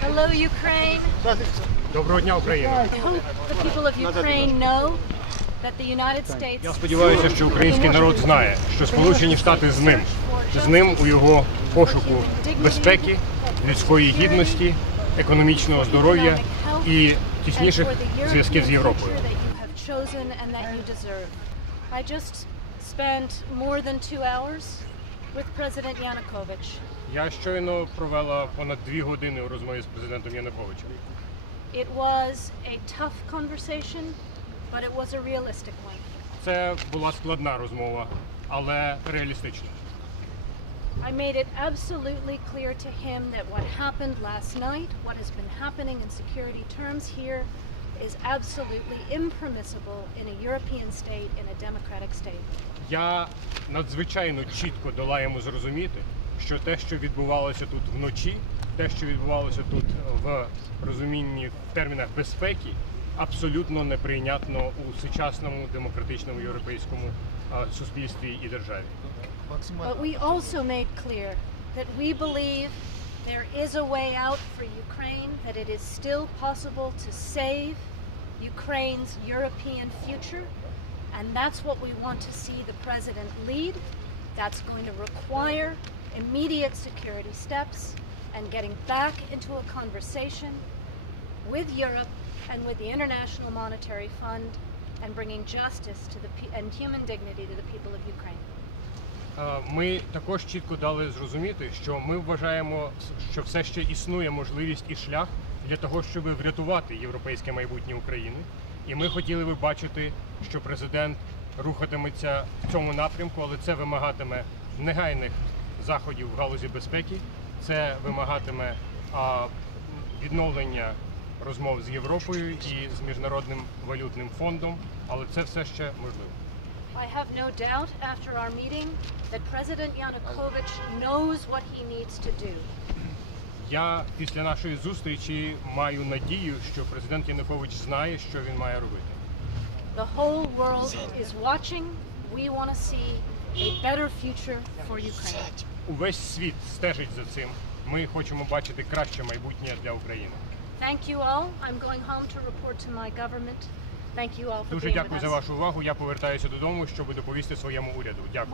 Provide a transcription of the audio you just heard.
Hello, Ukraine. Доброго дня, Україна. I hope the people of Ukraine know that the United States Я сподіваюся, що український народ знає, що Сполучені Штати з ним, з ним у його пошуку безпеки, людської гідності, економічного здоров'я і тісніших зв'язків з Європою. I just spent more than two hours with President Yanukovych. Я щойно провела понад дві години у розмові з президентом Януковичем. It was a tough conversation, but it was a realistic one. Це була складна розмова, але реалістична. I made it absolutely clear to him that what happened last night, what has been happening in security terms here, is absolutely impermissible in a European state, in a democratic state. Я надзвичайно чітко дала йому зрозуміти, що те, що відбувалося тут вночі, те, що відбувалося тут в розумінні в термінах безпеки, абсолютно неприйнятно у сучасному демократичному європейському а, суспільстві і державі. But we also made clear that we believe there is a way out for Ukraine, that it is still possible to save Ukraine's European future, and that's what we want to see the president lead. That's going to require immediate security steps and getting back into a conversation with Europe and with the International Monetary Fund and bringing justice to the pe- and human dignity to the people of Ukraine. Е, Ми також чітко дали зрозуміти, що ми вважаємо, що все ще існує можливість і шлях для того, щоб врятувати європейське майбутнє України. І ми хотіли би бачити, що президент рухатиметься в цьому напрямку, але це вимагатиме негайних заходів в галузі безпеки, це вимагатиме відновлення розмов з Європою і з міжнародним валютним фондом, але це все ще можливо. I have no doubt after our meeting that President Yanukovych knows what he needs to do. Я після нашої зустрічі маю надію, що президент Янукович знає, що він має робити. The whole world is watching. We want to see a better future for Ukraine. Увесь світ стежить за цим. Ми хочемо бачити краще майбутнє для України. Thank you all. I'm going home to report to my government. Thank you all for Дуже being with дякую за us. вашу увагу. Я повертаюся додому, щоб доповісти своєму уряду. Дякую.